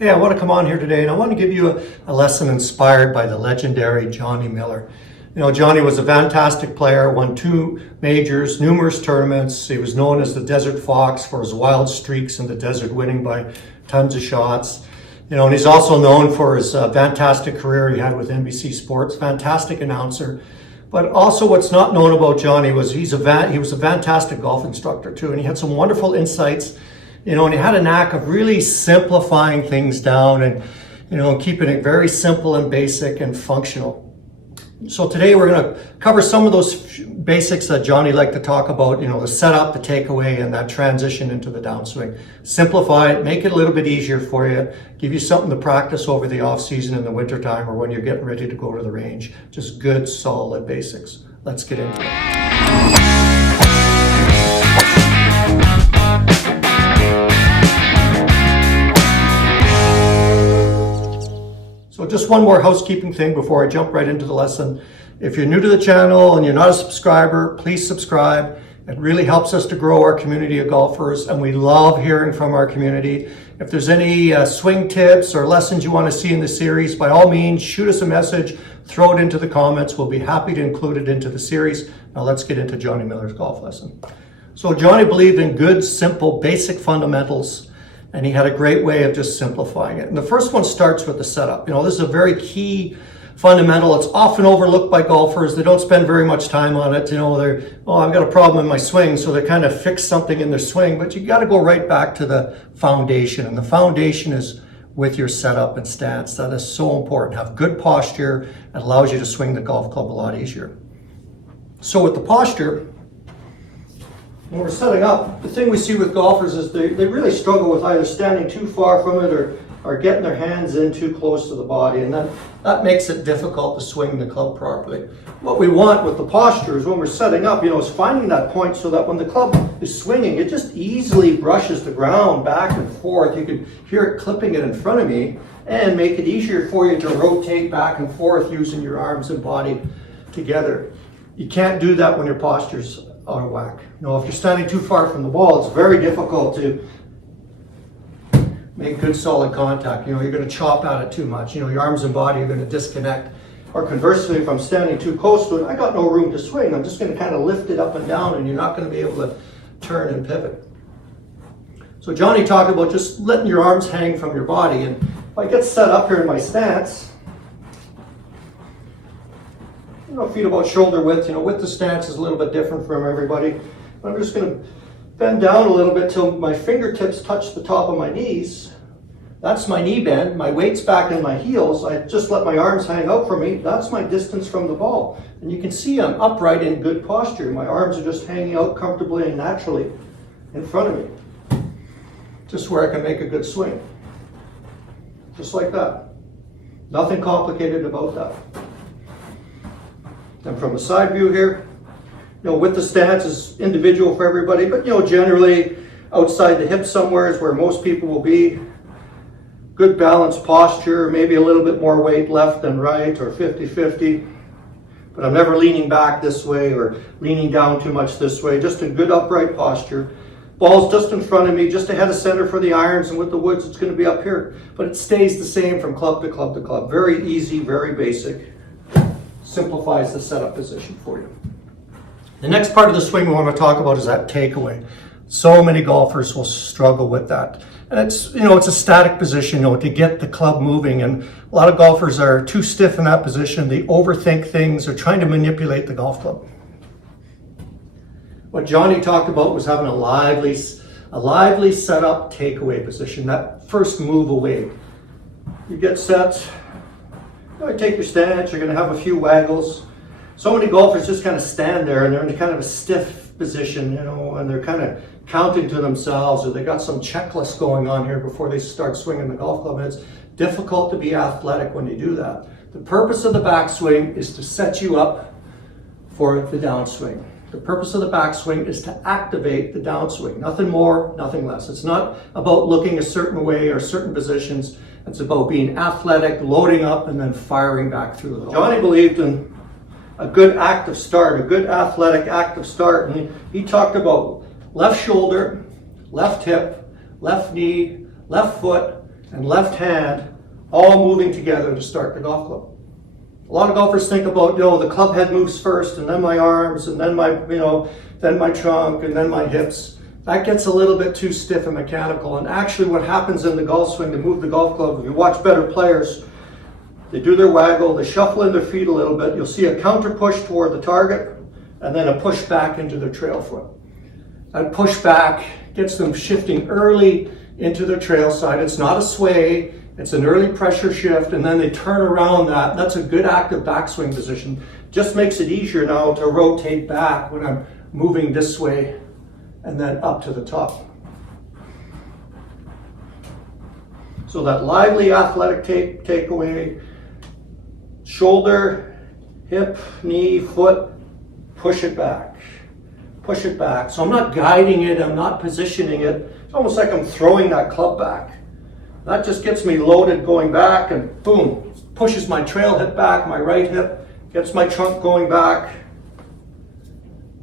Hey, I want to come on here today and I want to give you a lesson inspired by the legendary Johnny Miller. You know, Johnny was a fantastic player, won 2 majors, numerous tournaments. He was known as the Desert Fox for his wild streaks in the desert, winning by tons of shots. You know, and he's also known for his fantastic career he had with NBC Sports, fantastic announcer. But also what's not known about Johnny was he was a fantastic golf instructor too, and he had some wonderful insights. You know, and he had a knack of really simplifying things down and, you know, keeping it very simple and basic and functional. So today we're going to cover some of those basics that Johnny liked to talk about, you know, the setup, the takeaway, and that transition into the downswing. Simplify it, make it a little bit easier for you, give you something to practice over the off season in the wintertime or when you're getting ready to go to the range. Just good, solid basics. Let's get into it. So just one more housekeeping thing before I jump right into the lesson. If you're new to the channel and you're not a subscriber, please subscribe. It really helps us to grow our community of golfers, and we love hearing from our community. If there's any swing tips or lessons you want to see in the series, by all means, shoot us a message, throw it into the comments. We'll be happy to include it into the series. Now let's get into Johnny Miller's golf lesson. So Johnny believed in good, simple, basic fundamentals, and he had a great way of just simplifying it. And the first one starts with the setup. You know, this is a very key fundamental. It's often overlooked by golfers. They don't spend very much time on it. You know, I've got a problem in my swing, so they kind of fix something in their swing. But you got to go right back to the foundation. And the foundation is with your setup and stance. That is so important. Have good posture. It allows you to swing the golf club a lot easier. So with the posture, when we're setting up, the thing we see with golfers is they really struggle with either standing too far from it or getting their hands in too close to the body, and that makes it difficult to swing the club properly. What we want with the posture is when we're setting up, you know, is finding that point so that when the club is swinging, it just easily brushes the ground back and forth. You can hear it clipping it in front of me and make it easier for you to rotate back and forth using your arms and body together. You can't do that when your posture's out of whack. You know, if you're standing too far from the ball, it's very difficult to make good solid contact. You know, you're going to chop at it too much. You know, your arms and body are going to disconnect. Or conversely, if I'm standing too close to it, I got no room to swing. I'm just going to kind of lift it up and down, and you're not going to be able to turn and pivot. So Johnny talked about just letting your arms hang from your body. And if I get set up here in my stance, you know, feet about shoulder width. You know, width of stance is a little bit different from everybody. I'm just going to bend down a little bit till my fingertips touch the top of my knees. That's my knee bend. My weight's back in my heels. I just let my arms hang out from me. That's my distance from the ball. And you can see I'm upright in good posture. My arms are just hanging out comfortably and naturally in front of me. Just where I can make a good swing. Just like that. Nothing complicated about that. And from the side view here, you know, with the stance is individual for everybody, but you know, generally outside the hip somewhere is where most people will be. Good balanced posture, maybe a little bit more weight left than right, or 50-50. But I'm never leaning back this way or leaning down too much this way, just a good upright posture. Ball's just in front of me, just ahead of center for the irons, and with the woods it's going to be up here. But it stays the same from club to club to club. Very easy, very basic. Simplifies the setup position for you. The next part of the swing we want to talk about is that takeaway. So many golfers will struggle with that. And it's, you know, it's a static position, you know, to get the club moving. And a lot of golfers are too stiff in that position. They overthink things. They're trying to manipulate the golf club. What Johnny talked about was having a lively setup takeaway position, that first move away. You get set. You take your stance, you're going to have a few waggles. So many golfers just kind of stand there and they're in kind of a stiff position, you know, and they're kind of counting to themselves, or they got some checklist going on here before they start swinging the golf club. And it's difficult to be athletic when you do that. The purpose of the backswing is to set you up for the downswing. The purpose of the backswing is to activate the downswing. Nothing more, nothing less. It's not about looking a certain way or certain positions. It's about being athletic, loading up, and then firing back through the hole. Johnny believed in a good active start, a good athletic active start. And he talked about left shoulder, left hip, left knee, left foot, and left hand all moving together to start the golf club. A lot of golfers think about, the club head moves first, and then my arms, and then then my trunk, and then my hips. That gets a little bit too stiff and mechanical. And actually what happens in the golf swing to move the golf club, if you watch better players, they do their waggle, they shuffle in their feet a little bit. You'll see a counter push toward the target, and then a push back into their trail foot. That push back gets them shifting early into their trail side. It's not a sway, it's an early pressure shift, and then they turn around that. That's a good active backswing position. Just makes it easier now to rotate back when I'm moving this way and then up to the top. So that lively athletic takeaway, shoulder, hip, knee, foot, push it back. Push it back. So I'm not guiding it, I'm not positioning it. It's almost like I'm throwing that club back. That just gets me loaded going back, and boom, pushes my trail hip back, my right hip, gets my trunk going back,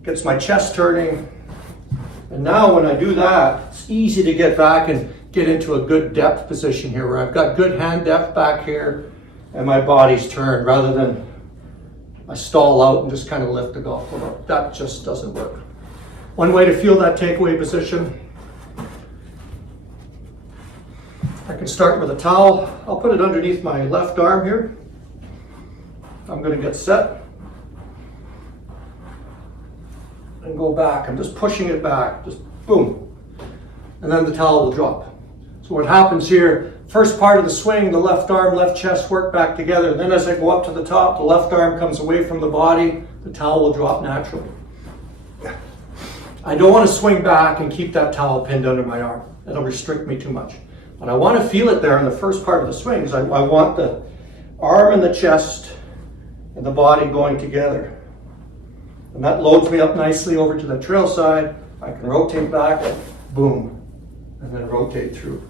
gets my chest turning. And now when I do that, it's easy to get back and get into a good depth position here where I've got good hand depth back here and my body's turned rather than I stall out and just kind of lift the golf club up. That just doesn't work. One way to feel that takeaway position, I can start with a towel. I'll put it underneath my left arm here. I'm going to get set and go back. I'm just pushing it back, just boom. And then the towel will drop. So what happens here, first part of the swing, the left arm, left chest work back together. Then as I go up to the top, the left arm comes away from the body, the towel will drop naturally. I don't want to swing back and keep that towel pinned under my arm. It'll restrict me too much. But I want to feel it there in the first part of the swing, because I want the arm and the chest and the body going together. And that loads me up nicely over to the trail side. I can rotate back, boom, and then rotate through.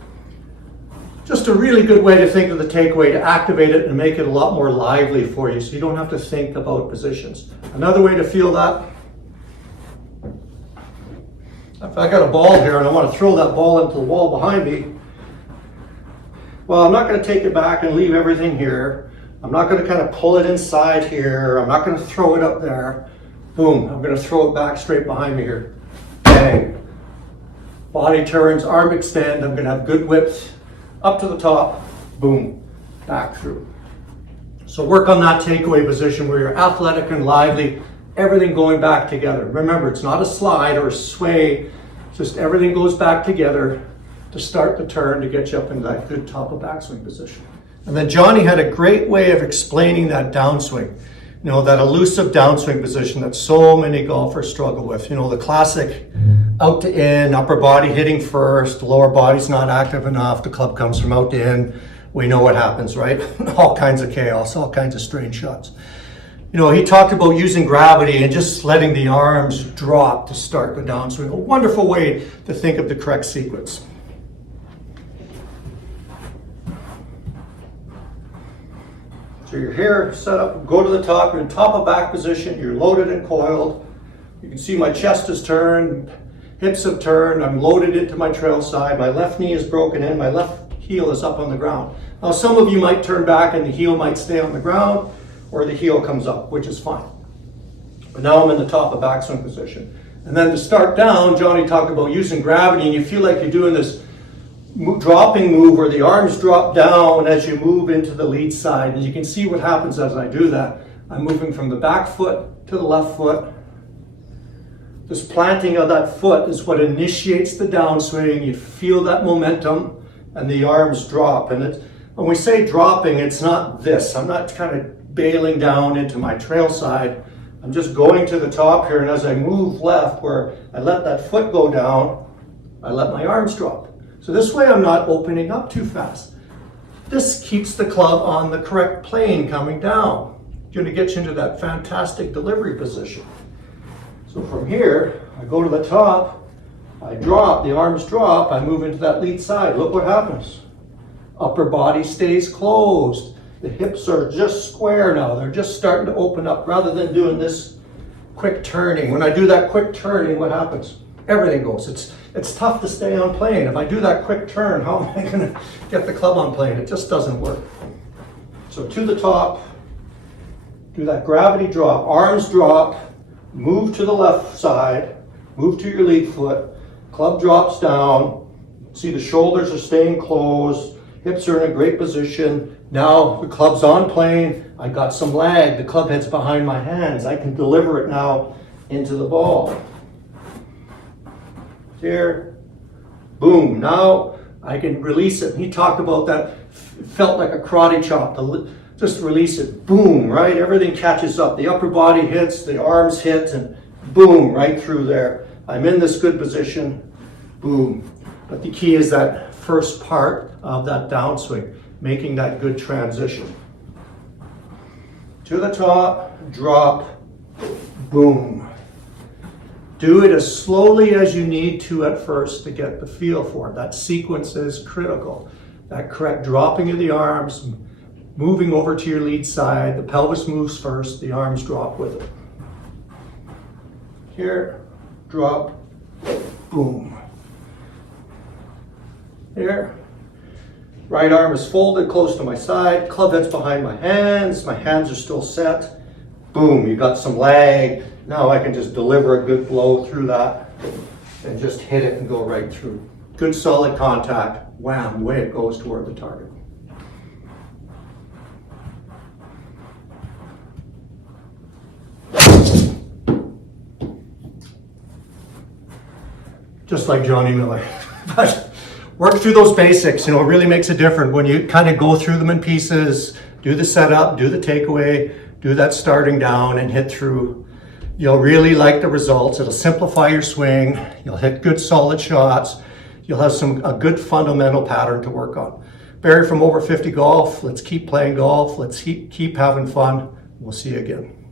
Just a really good way to think of the takeaway, to activate it and make it a lot more lively for you so you don't have to think about positions. Another way to feel that, if I got a ball here and I want to throw that ball into the wall behind me, well, I'm not going to take it back and leave everything here. I'm not going to kind of pull it inside here. I'm not going to throw it up there. Boom, I'm going to throw it back straight behind me here. Bang. Body turns, arm extend. I'm going to have good width up to the top. Boom, back through. So work on that takeaway position where you're athletic and lively, everything going back together. Remember, it's not a slide or a sway, just everything goes back together to start the turn to get you up in that good top of backswing position. And then Johnny had a great way of explaining that downswing. That elusive downswing position that so many golfers struggle with. The classic out to in, upper body hitting first, lower body's not active enough, the club comes from out to in. We know what happens, right? All kinds of chaos, all kinds of strange shots. He talked about using gravity and just letting the arms drop to start the downswing. A wonderful way to think of the correct sequence. So you're here, set up, go to the top, you're in top of back position, you're loaded and coiled. You can see my chest is turned, hips have turned, I'm loaded into my trail side, my left knee is broken in, my left heel is up on the ground. Now some of you might turn back and the heel might stay on the ground, or the heel comes up, which is fine. But now I'm in the top of backswing position. And then to start down, Johnny talked about using gravity, and you feel like you're doing this dropping move where the arms drop down as you move into the lead side. And you can see what happens as I do that. I'm moving from the back foot to the left foot. This planting of that foot is what initiates the downswing. You feel that momentum and the arms drop. And when we say dropping, it's not this. I'm not kind of bailing down into my trail side. I'm just going to the top here, and as I move left where I let that foot go down, I let my arms drop. So this way I'm not opening up too fast. This keeps the club on the correct plane coming down. It's going to get you into that fantastic delivery position. So from here, I go to the top, I drop, the arms drop, I move into that lead side. Look what happens. Upper body stays closed. The hips are just square now. They're just starting to open up rather than doing this quick turning. When I do that quick turning, what happens? everything goes. It's tough to stay on plane. If I do that quick turn, how am I gonna get the club on plane? It just doesn't work. So to the top, do that gravity drop, arms drop, move to the left side, move to your lead foot, club drops down, see the shoulders are staying closed, hips are in a great position. Now the club's on plane, I got some lag, the club head's behind my hands, I can deliver it now into the ball. Here, boom, now I can release it. He talked about that, felt like a karate chop, just release it, boom, right? Everything catches up, the upper body hits, the arms hit, and boom, right through there. I'm in this good position, boom. But the key is that first part of that downswing, making that good transition. To the top, drop, boom. Do it as slowly as you need to at first to get the feel for it. That sequence is critical. That correct dropping of the arms, moving over to your lead side, the pelvis moves first, the arms drop with it. Here, drop, boom. Here, right arm is folded close to my side, club head's behind my hands are still set. Boom, you got some lag. Now I can just deliver a good blow through that and just hit it and go right through. Good solid contact, wham, away it goes toward the target. Just like Johnny Miller. But work through those basics, it really makes a difference when you kind of go through them in pieces, do the setup, do the takeaway, do that starting down and hit through. You'll really like the results. It'll simplify your swing. You'll hit good solid shots. You'll have a good fundamental pattern to work on. Barry from Over 50 Golf, let's keep playing golf. Let's keep having fun. We'll see you again.